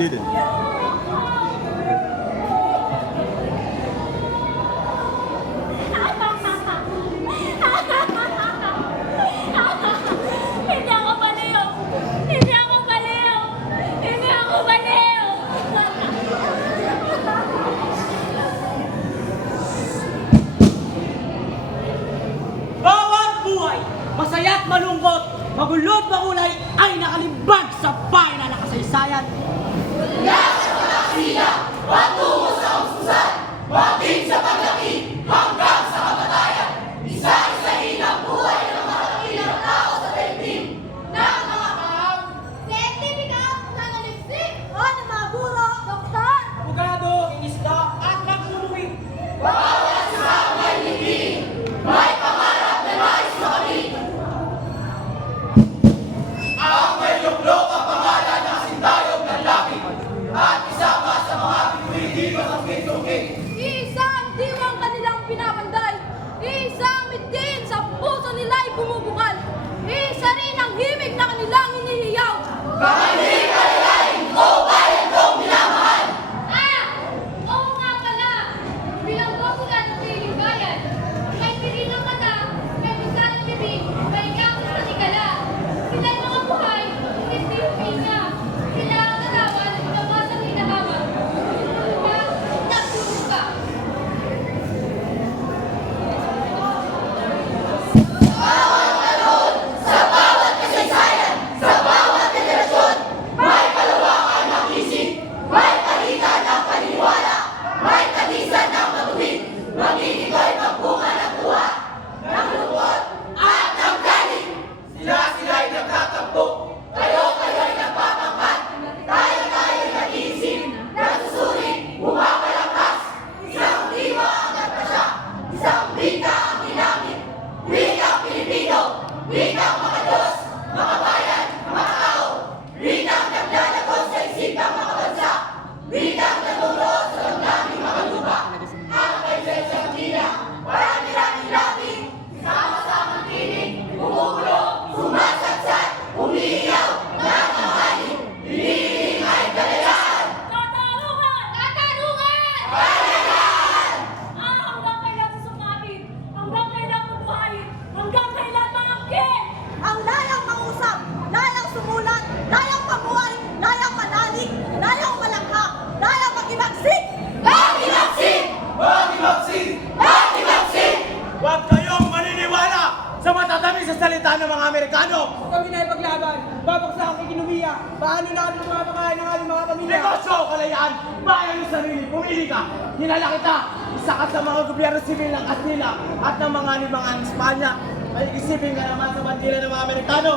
Hindi din. Hindi ako baliw! Hindi ako baliw! Hindi ako baliw! Bawat buhay, masaya't malungkot, magulot makulay ay nakalibag sa bahay na nakasaysayan. Scientific nanganaliksik o ng mga guro, doktor, Abogado, isda at magmumuwi. Iisang diwang kanilang pinapanday. Iisang mitin sa puso nila'y bumubukal. Iisa rin ang himig na kanilang hinihiyaw. Ah! Oo nga pala! Bilang boso ka ng siling bayan. May pirinang mata, may bisa ng bibig, may kapos na tikala. Sila'y mga buhay, hindi huminga. Sila ang narawan, gawa ng hinahawan. Diba? Nagtulog ka. Katarungan! Katarungan! Hanggang kailan susumapit? Hanggang kailan mabuhayin? Hanggang kailan maangkin? Ang layang mangusap, layang sumulat, layang pamuhay, layang manalig, layang malanghap, layang magimagsik! Huwag kayong maniniwala sa matatamis sa salita ng mga Amerikano. Kami na ipaglaban, babaksak ang ikinumiya, paano namin mga pakain ng ating mga pamilya? Negosyo, kalayaan, bayan yung sarili, pumili ka. Hinala kita, isa ka sa mga gobyerno sibil ng Kastila at ng mga limangan ng Espanya. May isipin ka naman sa bandila ng mga Amerikano.